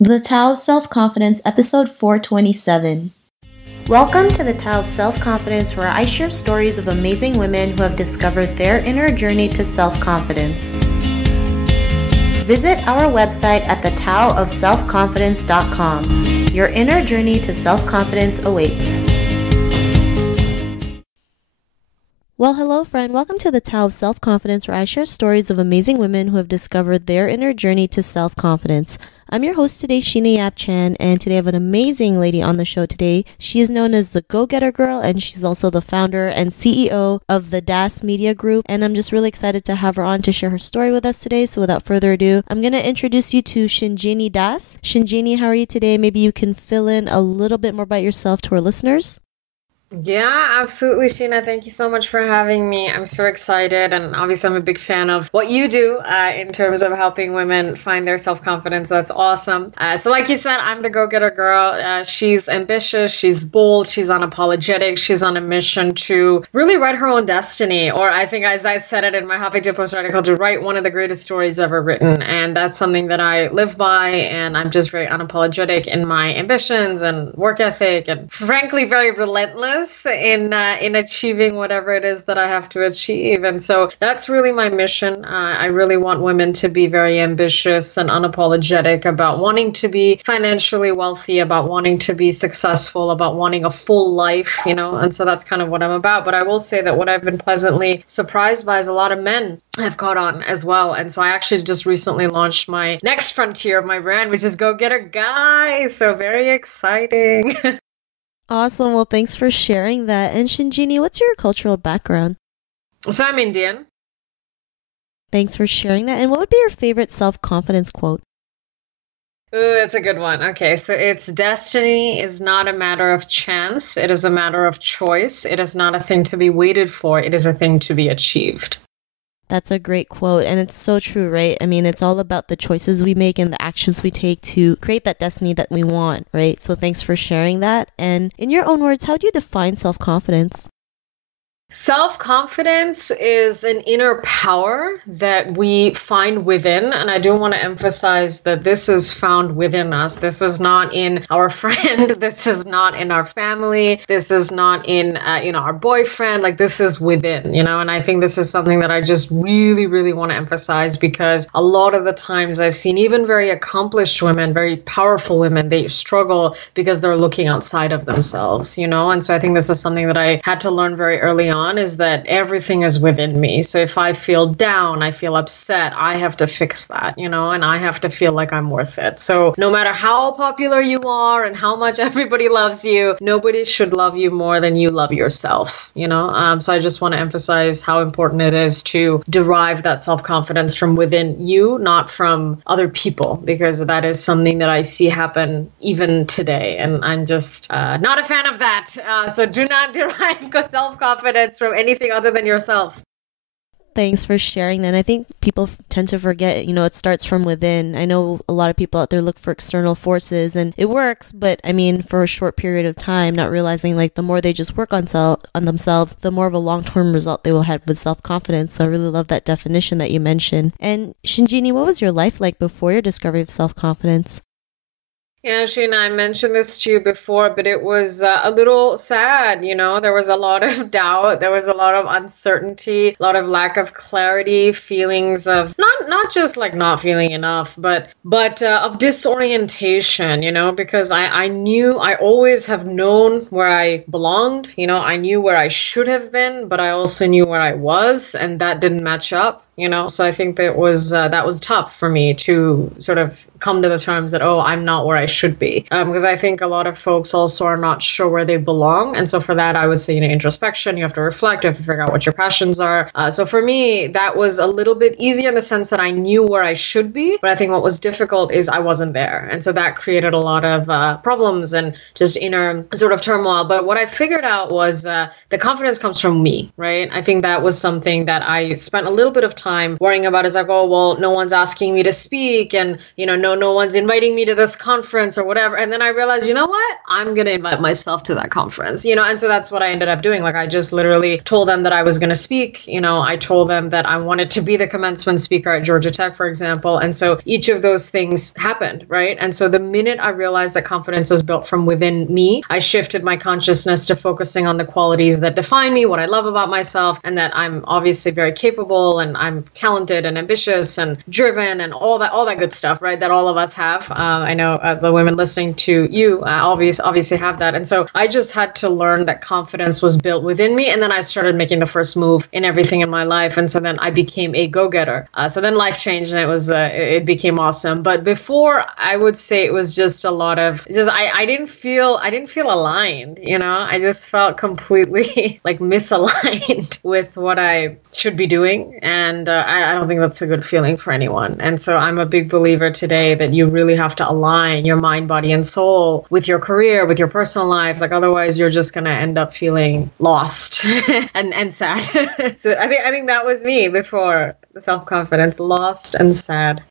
The Tao of Self-Confidence, episode 427. Welcome to the Tao of Self-Confidence, where I share stories of amazing women who have discovered their inner journey to self-confidence. Visit our website at thetaoofselfconfidence.com. Your inner journey to self-confidence awaits. Well, hello, friend. Welcome to the Tao of Self-Confidence, where I share stories of amazing women who have discovered their inner journey to self-confidence. I'm your host today, Sheena Yap Chan, and today I have an amazing lady on the show today. She is known as the Go-Getter Girl, and she's also the founder and CEO of the Das Media Group, and I'm just really excited to have her on to share her story with us today. So without further ado, I'm going to introduce you to Shinjini Das. Shinjini, how are you today? Maybe you can fill in a little bit more about yourself to our listeners. Yeah, absolutely, Sheena. Thank you so much for having me. I'm so excited, and obviously I'm a big fan of what you do in terms of helping women find their self-confidence. That's awesome. So like you said, I'm the go-getter girl. She's ambitious, she's bold, she's unapologetic, she's on a mission to really write her own destiny, or I think as I said it in my Huffington Post article, to write one of the greatest stories ever written. And that's something that I live by, and I'm just very unapologetic in my ambitions and work ethic, and frankly very relentless in achieving whatever it is that I have to achieve. And so that's really my mission. I really want women to be very ambitious and unapologetic about wanting to be financially wealthy, about wanting to be successful, about wanting a full life, and so that's kind of what I'm about. But I will say that what I've been pleasantly surprised by is a lot of men have caught on as well. And so I actually just recently launched my next frontier of my brand, which is Go Getter Guy. So very exciting. Awesome. Well, thanks for sharing that. And Shinjini, what's your cultural background? So I'm Indian. Thanks for sharing that. And what would be your favorite self-confidence quote? Ooh, that's a good one. Okay, so it's destiny is not a matter of chance. It is a matter of choice. It is not a thing to be waited for. It is a thing to be achieved. That's a great quote, and it's so true, right? I mean, it's all about the choices we make and the actions we take to create that destiny that we want, right? So thanks for sharing that. And in your own words, how do you define self-confidence? Self-confidence is an inner power that we find within, and I do want to emphasize that this is found within us. This is not in our friend. This is not in our family. This is not in, our boyfriend. Like, this is within, and I think this is something that I just really, really want to emphasize, because a lot of the times I've seen even very accomplished women, very powerful women, they struggle because they're looking outside of themselves, and so I think this is something that I had to learn very early on, is that everything is within me. So if I feel down, I feel upset, I have to fix that, and I have to feel like I'm worth it. So no matter how popular you are and how much everybody loves you, nobody should love you more than you love yourself, So I just want to emphasize how important it is to derive that self-confidence from within you, not from other people, because that is something that I see happen even today. And I'm just not a fan of that. So do not derive self-confidence from anything other than yourself. Thanks for sharing that. And I think people tend to forget, it starts from within. I know a lot of people out there look for external forces, and it works, but I mean, for a short period of time, not realizing like the more they just work on themselves, the more of a long-term result they will have with self-confidence. So I really love that definition that you mentioned. And Shinjini, what was your life like before your discovery of self-confidence? Yeah, Sheena, I mentioned this to you before, but it was a little sad, there was a lot of doubt, there was a lot of uncertainty, a lot of lack of clarity, feelings of not just like not feeling enough, but of disorientation, because I always have known where I belonged, I knew where I should have been, but I also knew where I was, and that didn't match up. So I think that was tough for me to sort of come to the terms that, I'm not where I should be. Because I think a lot of folks also are not sure where they belong. And so for that, I would say, introspection, you have to reflect, you have to figure out what your passions are. So for me, that was a little bit easier in the sense that I knew where I should be. But I think what was difficult is I wasn't there. And so that created a lot of problems and just inner sort of turmoil. But what I figured out was the confidence comes from me, right? I think that was something that I spent a little bit of time worrying about is like, oh, well, no one's asking me to speak, and, no one's inviting me to this conference or whatever. And then I realized, you know what? I'm going to invite myself to that conference, and so that's what I ended up doing. Like, I just literally told them that I was going to speak. I told them that I wanted to be the commencement speaker at Georgia Tech, for example. And so each of those things happened, right? And so the minute I realized that confidence is built from within me, I shifted my consciousness to focusing on the qualities that define me, what I love about myself, and that I'm obviously very capable and I'm talented and ambitious and driven and all that good stuff, right? That all of us have. I know the women listening to you obviously have that. And so I just had to learn that confidence was built within me. And then I started making the first move in everything in my life. And so then I became a go-getter. So then life changed and it became awesome. But before, I would say it was just a lot of, I didn't feel aligned, I just felt completely like misaligned with what I should be doing. And I don't think that's a good feeling for anyone. And so I'm a big believer today that you really have to align your mind, body, and soul with your career, with your personal life. Like, otherwise you're just going to end up feeling lost and sad. So I think that was me before the self-confidence, lost and sad.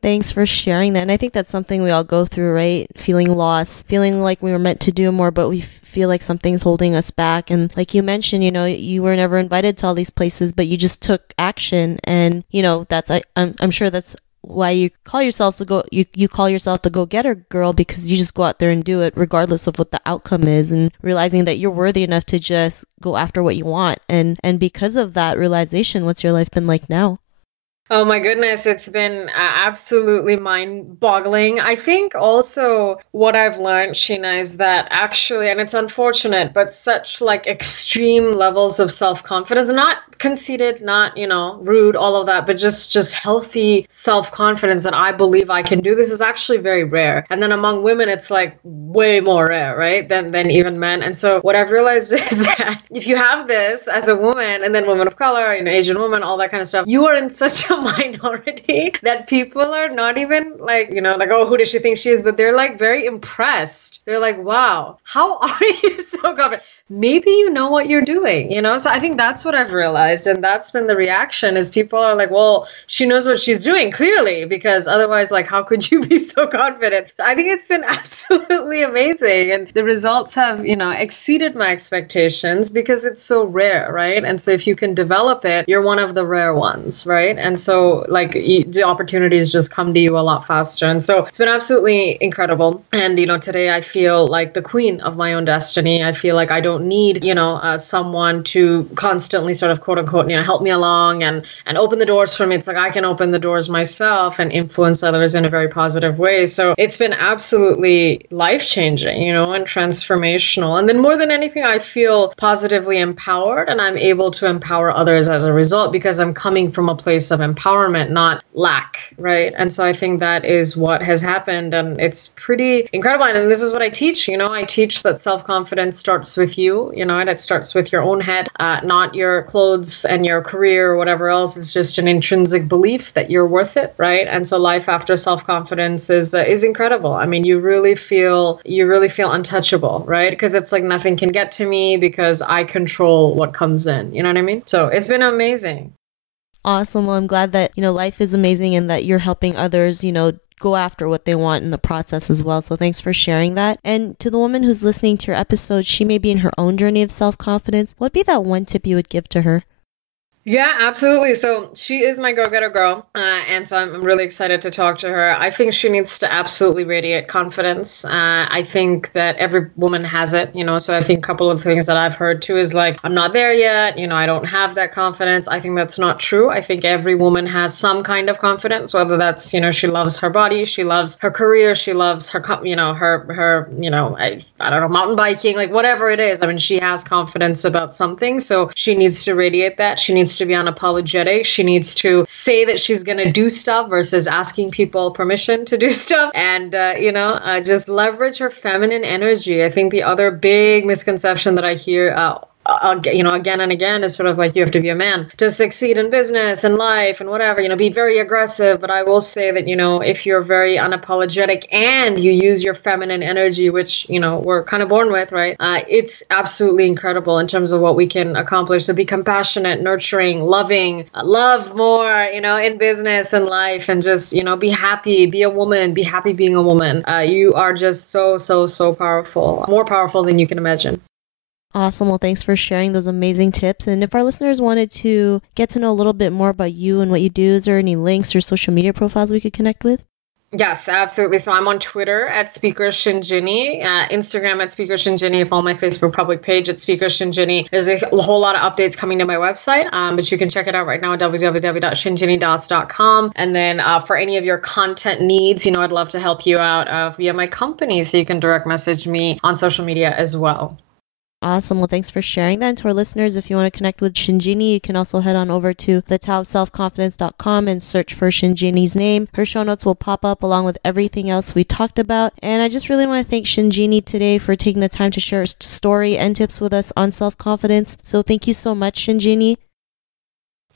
Thanks for sharing that. And I think that's something we all go through, right? Feeling lost, feeling like we were meant to do more, but we feel like something's holding us back. And like you mentioned, you were never invited to all these places, but you just took action. And, I'm sure that's why you call yourself you call yourself the go-getter girl, because you just go out there and do it regardless of what the outcome is, and realizing that you're worthy enough to just go after what you want. And because of that realization, what's your life been like now? Oh my goodness, it's been absolutely mind-boggling. I think also what I've learned, Sheena, is that actually, and it's unfortunate, but such like extreme levels of self-confidence, not conceited, not, rude, all of that, but just healthy self-confidence that I believe I can do this is actually very rare. And then among women, it's like way more rare, right? Than even men. And so what I've realized is that if you have this as a woman, and then women of color, Asian woman, all that kind of stuff, you are in such a minority that people are not even like, oh, who does she think she is? But they're like very impressed. They're like, wow, how are you so confident? Maybe you know what you're doing, So I think that's what I've realized. And that's been the reaction, is people are like, well, she knows what she's doing, clearly, because otherwise, like, how could you be so confident? So I think it's been absolutely amazing. And the results have, exceeded my expectations because it's so rare, right? And so if you can develop it, you're one of the rare ones, right? And so like the opportunities just come to you a lot faster. And so it's been absolutely incredible. And, today I feel like the queen of my own destiny. I feel like I don't need, someone to constantly sort of quote unquote, help me along and open the doors for me. It's like I can open the doors myself and influence others in a very positive way. So it's been absolutely life-changing, and transformational. And then more than anything, I feel positively empowered, and I'm able to empower others as a result, because I'm coming from a place of empowerment, not lack, right? And so I think that is what has happened, and it's pretty incredible. And this is what I teach, I teach that self-confidence starts with you, and it starts with your own head, not your clothes and your career or whatever else. It's just an intrinsic belief that you're worth it, right? And so life after self-confidence is incredible. I mean, you really feel untouchable, right? Because it's like nothing can get to me because I control what comes in. You know what I mean? So it's been amazing. Awesome. Well, I'm glad that, life is amazing and that you're helping others, go after what they want in the process as well. So thanks for sharing that. And to the woman who's listening to your episode, she may be in her own journey of self-confidence. What'd be that one tip you would give to her? Yeah, absolutely. So she is my go-getter girl. And so I'm really excited to talk to her. I think she needs to absolutely radiate confidence. I think that every woman has it, so I think a couple of things that I've heard too is like, I'm not there yet. I don't have that confidence. I think that's not true. I think every woman has some kind of confidence, whether that's, she loves her body, she loves her career, she loves her, I don't know, mountain biking, like whatever it is. I mean, she has confidence about something. So she needs to radiate that. She needs to be unapologetic. She needs to say that she's going to do stuff versus asking people permission to do stuff, and just leverage her feminine energy. I think the other big misconception that I hear again and again is sort of like, you have to be a man to succeed in business and life and whatever, be very aggressive. But I will say that, if you're very unapologetic and you use your feminine energy, which, we're kind of born with, right? It's absolutely incredible in terms of what we can accomplish. So be compassionate, nurturing, loving, love more, in business and life, and just, be happy, be a woman, be happy being a woman. You are just so, so, so powerful, more powerful than you can imagine. Awesome. Well, thanks for sharing those amazing tips. And if our listeners wanted to get to know a little bit more about you and what you do, is there any links or social media profiles we could connect with? Yes, absolutely. So I'm on Twitter at Speaker Shinjini, Instagram at Speaker Shinjini. If follow my Facebook public page at Speaker Shinjini. There's a whole lot of updates coming to my website, but you can check it out right now at www.shinjinidas.com. And then for any of your content needs, I'd love to help you out via my company. So you can direct message me on social media as well. Awesome. Well, thanks for sharing that. And to our listeners, if you want to connect with Shinjini, you can also head on over to thetaoofselfconfidence.com and search for Shinjini's name. Her show notes will pop up along with everything else we talked about. And I just really want to thank Shinjini today for taking the time to share her story and tips with us on self-confidence. So thank you so much, Shinjini.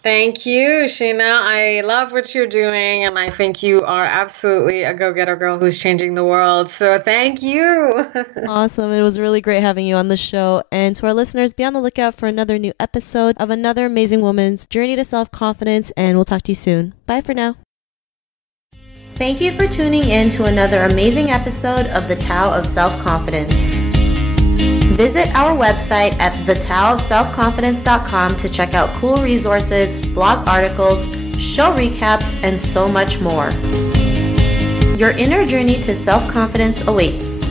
Thank you, Sheena. I love what you're doing, and I think you are absolutely a go-getter girl who's changing the world. So thank you. Awesome. It was really great having you on the show. And to our listeners, be on the lookout for another new episode of another amazing woman's journey to self-confidence, and we'll talk to you soon. Bye for now. Thank you for tuning in to another amazing episode of The Tao of Self-Confidence. Visit our website at thetaoofselfconfidence.com to check out cool resources, blog articles, show recaps, and so much more. Your inner journey to self-confidence awaits.